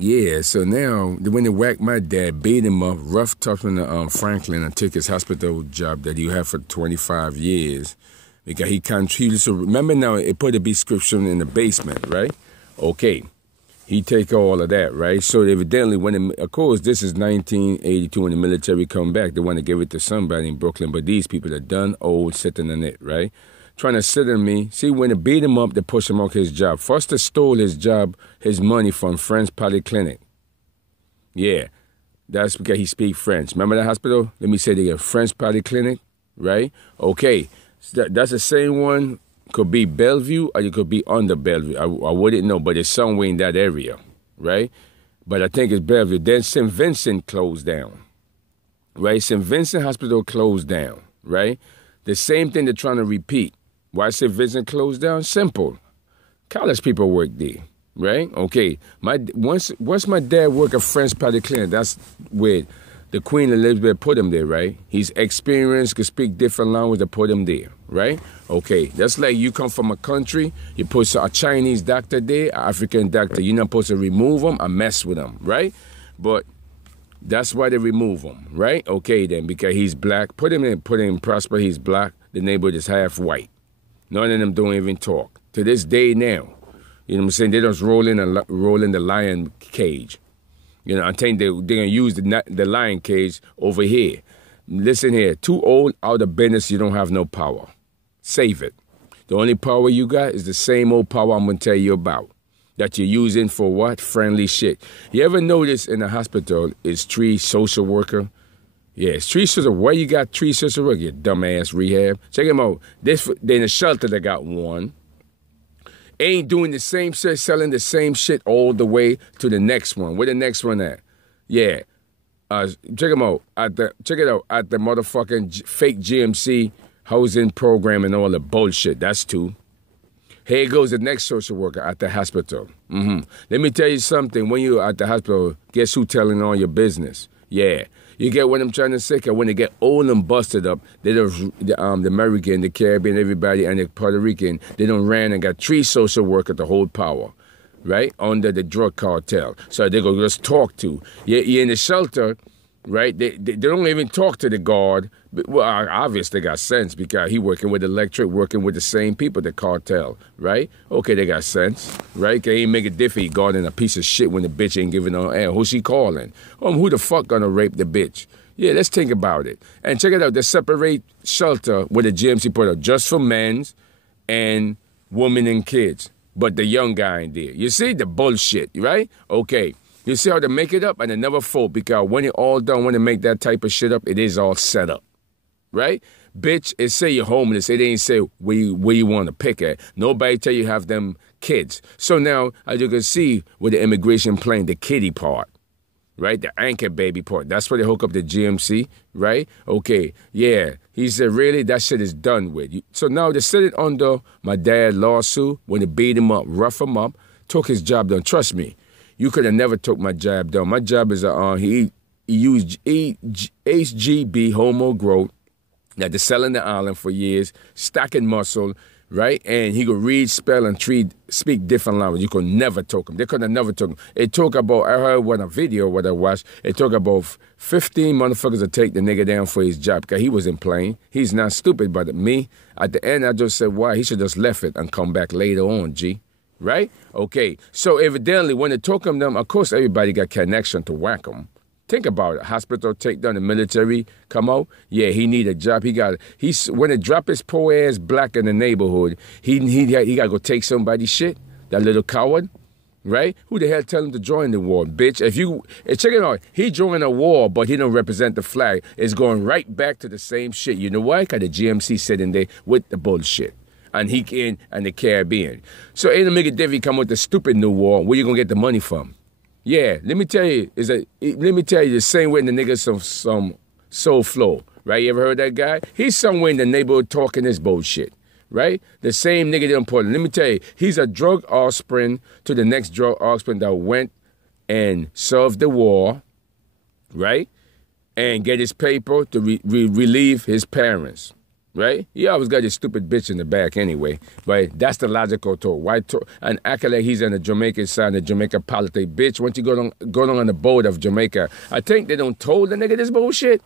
Yeah, so now when they whacked my dad, beat him up, rough tough in the Franklin, and took his hospital job that he had for 25 years because he can't. So remember now, it put a prescription in the basement, right? Okay, he take all of that, right? So evidently, of course, this is 1982 when the military come back, they want to give it to somebody in Brooklyn, but these people are done old sitting in it, right? Trying to sit on me. See, when they beat him up, they push him off his job. First, they stole his job, his money from French Polyclinic. Yeah, that's because he speak French. Remember that hospital? Let me say it again, French Polyclinic, right? Okay, so that's the same one. Could be Bellevue or it could be under Bellevue. I wouldn't know, but it's somewhere in that area, right? But I think it's Bellevue. Then St. Vincent closed down, right? St. Vincent Hospital closed down, right? The same thing they're trying to repeat. Why St. Vincent closed down? Simple. College people work there, right? Okay. Once my dad worked at French Polyclinic, that's where the Queen Elizabeth put him there, right? He's experienced, could speak different language, to put him there, right? Okay. That's like you come from a country, you put a Chinese doctor there, an African doctor, you're not supposed to remove him or mess with him, right? But that's why they remove him, right? Okay then, because he's black. Put him in Prosper, he's black. The neighborhood is half white. None of them don't even talk. To this day now, you know what I'm saying? They just roll in the lion cage. You know, I think they're going to use the lion cage over here. Listen here, too old, out of business, you don't have no power. Save it. The only power you got is the same old power I'm going to tell you about. That you're using for what? Friendly shit. You ever notice in the hospital is 3 social worker? Yeah, it's 3 social. Where you got 3 social workers? You dumbass rehab. Check them out. They in the shelter, they got 1. Ain't doing the same shit, selling the same shit all the way to the next one. Where the next one at? Yeah. Check them out. Check it out at the motherfucking fake GMC housing program and all the bullshit. That's 2. Here goes the next social worker at the hospital. Let me tell you something. When you're at the hospital, guess who telling all your business? Yeah. You get what I'm trying to say? 'Cause when they get old and busted up, they don't, the American, the Caribbean, everybody, and the Puerto Rican, they don't ran and got 3 social workers to hold power, right? Under the drug cartel. So they go just talk to. You're in the shelter, right? They don't even talk to the guard. Well, obviously they got sense because he working with electric, working with the same people, the cartel, right? Okay, they got sense, right? They ain't make a difference. He guarding a piece of shit when the bitch ain't giving no air. Who's she calling? Who the fuck gonna rape the bitch? Yeah, let's think about it. And check it out, they separate shelter with the GMC put up just for men's and women and kids. But the young guy in there. You see the bullshit, right? Okay. You see how they make it up and they never fold because when it all done, when they make that type of shit up, it is all set up. Right? Bitch, it say you're homeless. It ain't say where you want to pick at. Nobody tell you have them kids. So now, as you can see with the immigration plane, the kiddie part, right? The anchor baby part. That's where they hook up the GMC, right? Okay, yeah. He said, really? That shit is done with. So now they set it under my dad's lawsuit when they beat him up, rough him up, took his job done. Trust me, you could have never took my job done. My job is, he used HGB, homo growth, that they sell in the island for years, stacking muscle, right? And he could read, spell, and speak different language. You could never talk him. They could have never took him. It took about, I heard what a video, what I watched, it took about 15 motherfuckers to take the nigga down for his job because he wasn't playing. He's not stupid, but me, at the end, I just said, why? He should just left it and come back later on, G. Right? Okay. So evidently, when they took him down, of course, everybody got connection to whack him. Think about it. Hospital take down, the military come out. Yeah, he need a job. When they drop his poor ass black in the neighborhood, he got to go take somebody's shit. That little coward, right? Who the hell tell him to join the war, bitch? Check it out. He joined a war, but he don't represent the flag. It's going right back to the same shit. You know why? Because the GMC sitting there with the bullshit. And and the Caribbean. So ain't no make a difference come with the stupid new war. Where you gonna get the money from? Yeah, let me tell you the same way the niggas some soul flow, right? You ever heard that guy? He's somewhere in the neighborhood talking this bullshit, right? The same nigga didn't put it. Let me tell you, he's a drug offspring to the next drug offspring that went and served the war, right? And get his paper to relieve his parents, right? He always got his stupid bitch in the back anyway. But that's the logical talk. Why talk? And act like he's on the Jamaican side, the Jamaica politics. Bitch, once you go on the board of Jamaica, I think they don't told the nigga this bullshit.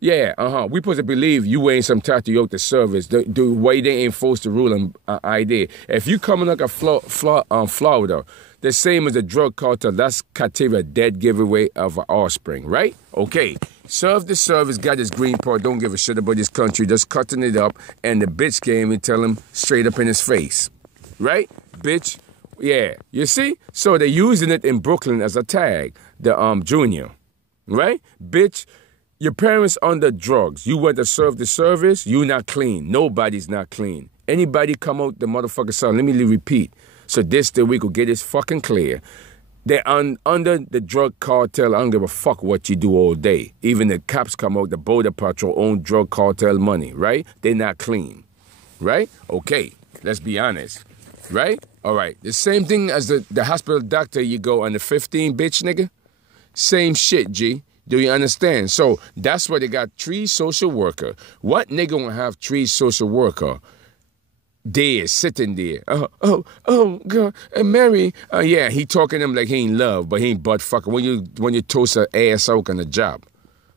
Yeah, we supposed to believe you ain't some Tatiote service. The way they enforce the rule and idea. If you coming like a Florida, the same as a drug cartel, that's captive, a dead giveaway of an offspring, right? Okay, serve the service, got his green part, don't give a shit about this country, just cutting it up, and the bitch came and tell him straight up in his face, right? Bitch, yeah, you see? So they're using it in Brooklyn as a tag, the junior, right? Bitch, your parents under drugs. You went to serve the service, you not clean. Nobody's not clean. Anybody come out the motherfucker side, let me repeat. So this the week will get this fucking clear. They're under the drug cartel. I don't give a fuck what you do all day. Even the cops come out, the border patrol own drug cartel money, right? They're not clean, right? Okay, let's be honest, right? All right, the same thing as the hospital doctor you go on the 15, bitch, nigga. Same shit, G. Do you understand? So that's why they got 3 social worker. What nigga gonna have 3 social worker there, sitting there? Oh, God, and Mary, yeah, he talking to him like he ain't love, but he ain't butt fucking. When you toast her ass out on the job.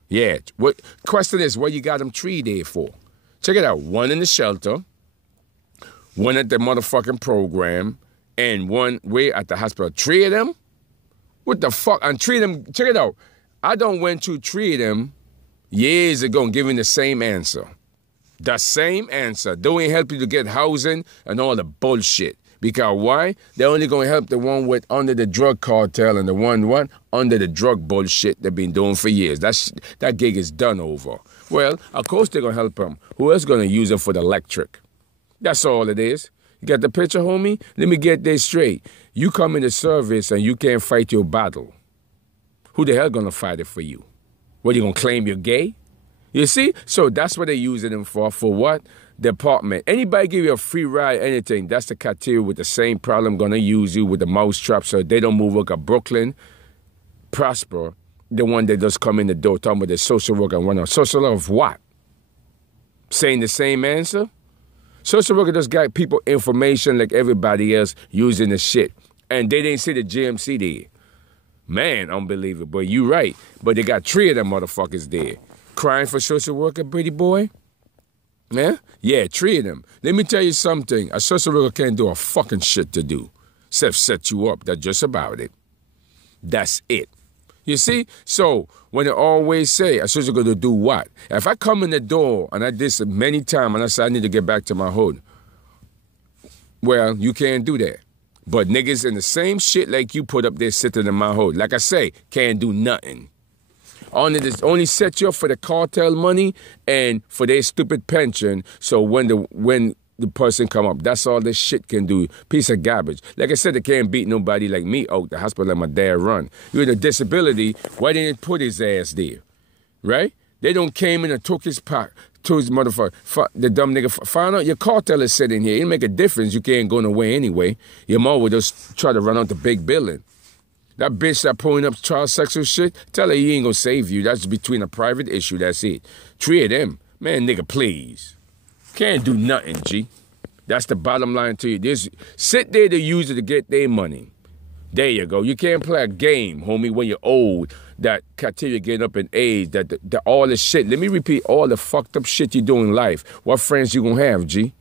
Yeah, what question is, what you got them 3 there for? Check it out, 1 in the shelter, 1 at the motherfucking program, and 1 way at the hospital. 3 of them? What the fuck? And 3 of them, check it out. I done went to 3 of them years ago and giving the same answer. The same answer. They ain't help you to get housing and all the bullshit. Because why? They're only going to help the one with under the drug cartel and the one under the drug bullshit they've been doing for years. That gig is done over. Well, of course they're going to help them. Who else going to use them for the electric? That's all it is. You got the picture, homie? Let me get this straight. You come into service and you can't fight your battle. Who the hell gonna fight it for you? What, you gonna claim you're gay? You see? So that's what they're using them for. For what? Department. Anybody give you a free ride, anything, that's the criteria with the same problem gonna use you with the mousetrap so they don't move like a Brooklyn, Prosper, the one that just come in the door talking about the social worker and whatnot. Social worker of what? Saying the same answer? Social worker just got people information like everybody else using the shit. And they didn't see the GMC there. Man, unbelievable. You right. But they got 3 of them motherfuckers there. Crying for social worker, pretty boy? Yeah? Yeah, 3 of them. Let me tell you something. A social worker can't do a fucking shit to do. Except set you up. That's just about it. That's it. You see? So, when they always say, a social worker to do what? If I come in the door, and I did this many times, and I say I need to get back to my hood, well, you can't do that. But niggas in the same shit like you put up there sitting in my hood. Like I say, can't do nothing. Only set you up for the cartel money and for their stupid pension. So when the person come up, that's all this shit can do. Piece of garbage. Like I said, they can't beat nobody like me out the hospital like my dad run. You with a disability, why didn't they put his ass there? Right? They don't came in and took his pot. To his motherfucker, the dumb nigga, find out your cartel is sitting here. It make a difference. You can't go nowhere anyway. Your mom would just try to run out the big building. That bitch that pulling up child sexual shit, tell her he ain't gonna save you. That's between a private issue, that's it. 3 of them. Man, nigga, please. Can't do nothing, G. That's the bottom line to you. Sit there to use it to get their money. There you go. You can't play a game, homie, when you're old. That criteria getting up in age, that all the shit. Let me repeat, all the fucked up shit you do in life. What friends you gonna have, G?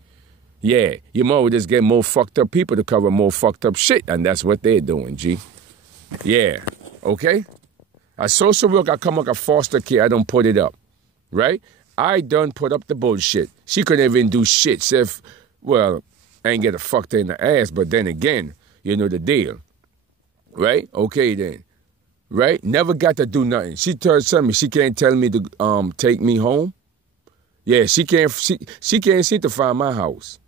Yeah, your mom would just get more fucked up people to cover more fucked up shit, and that's what they're doing, G. Yeah, okay? A social worker, I come like a foster care, I don't put it up, right? I done put up the bullshit. She couldn't even do shit, except, well, I ain't get a fucked in the ass, but then again, you know the deal, right? Okay, then. Right? Never got to do nothing. She told me she can't tell me to take me home. Yeah, she can't seem to find my house.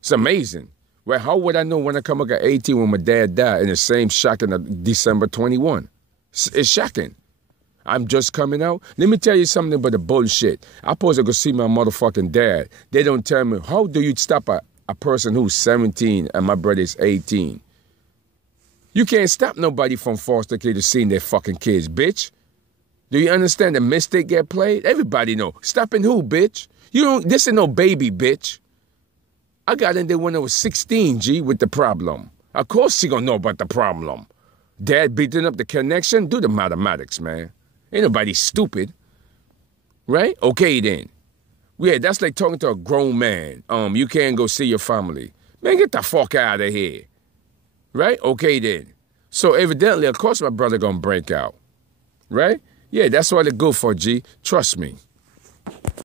It's amazing. Well, how would I know when I come up at 18 when my dad died in the same shocking of December 21? It's shocking. I'm just coming out. Let me tell you something about the bullshit. I'm supposed to go see my motherfucking dad. They don't tell me, how do you stop a person who's 17 and my brother is 18? You can't stop nobody from foster care to seeing their fucking kids, bitch. Do you understand the mistake get played? Everybody know. Stopping who, bitch? You don't, this ain't no baby, bitch. I got in there when I was 16, G, with the problem. Of course she gonna know about the problem. Dad beating up the connection? Do the mathematics, man. Ain't nobody stupid. Right? Okay, then. Yeah, that's like talking to a grown man. You can't go see your family. Man, get the fuck out of here. Right? Okay, then. So evidently, of course my brother gonna break out. Right? Yeah, that's what it's good for, G. Trust me.